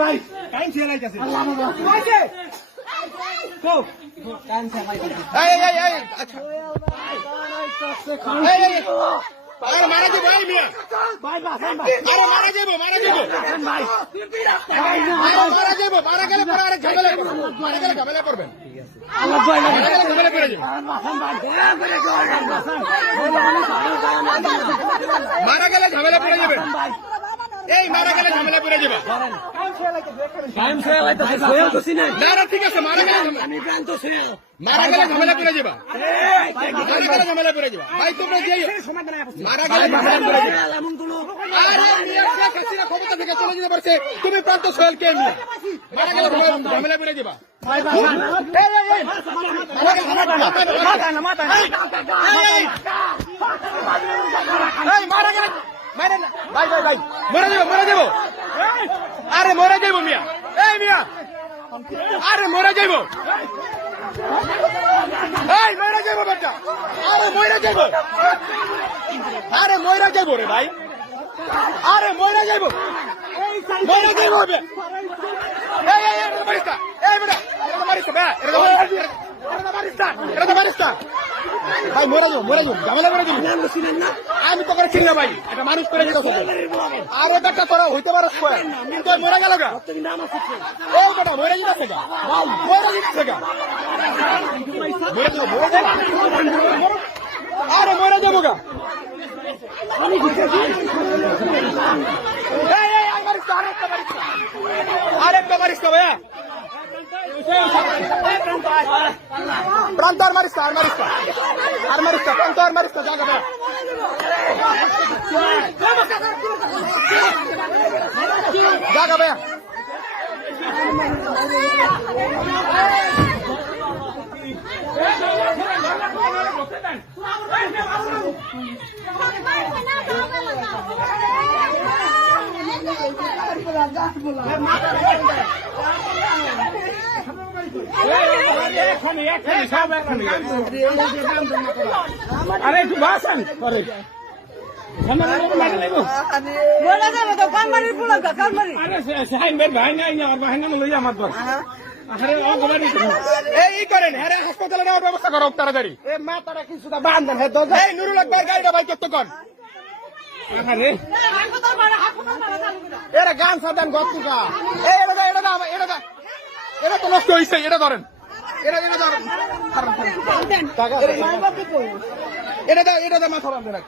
ভাই time share আইতাছে মারা যাবো মারা যাবো মারা গেলে পরে আরেক ঝামেলা করবেন মারা গেলে ঝামেলা পড়ে যাবে এই মারা গেলে ঝামেলা পড়ে যাবে না ঠিক আছে মারা গেলে ঝামেলা পড়ে যাবে ঝামেলা পড়ে যাবে ভাই তোমরা মারা গেলে ক্ষমতা থেকে চলে যেতে পারছে তুমি প্রান্ত সোহেল কে নিয়ে মারা গেলে ঝামেলা পড়ে যাবে মারা গেলে ভাই মরে যাবো আরে মরে যাবো মিয়া এই মিয়া আরে মরে যাবো এই মরে যাবো বেটা আরে মরে যাবো রে ভাই আরে মরে যাবো ভাই মরে যাবো ঝামেলা করে যাবো আমি তো করে চিনি না ভাই একটা মানুষ করে যেতে আরো একটা তোরা হইতে পারো কিন্তু মরে গেল গা এই বেটা মরে যেতে আরে মরে যাবো গা আরেকটা মারিস তো ভাইয়া প্রান্ত আর মারিস প্রান্ত আর মারিস জায়গা ভাইয়া আরে একটু বাসন করে করেন হাসপাতালে নেওয়ার ব্যবস্থা করো তাড়াতাড়ি মাথাটা কিছু বান্ধেন নুরুল আকবর গাড়িটা ভাই করতে কন এরা গান সাদান গতুকা এটা তো নষ্ট হয়েছে এটা ধরেন এটা মাথা বান্ধে রাখ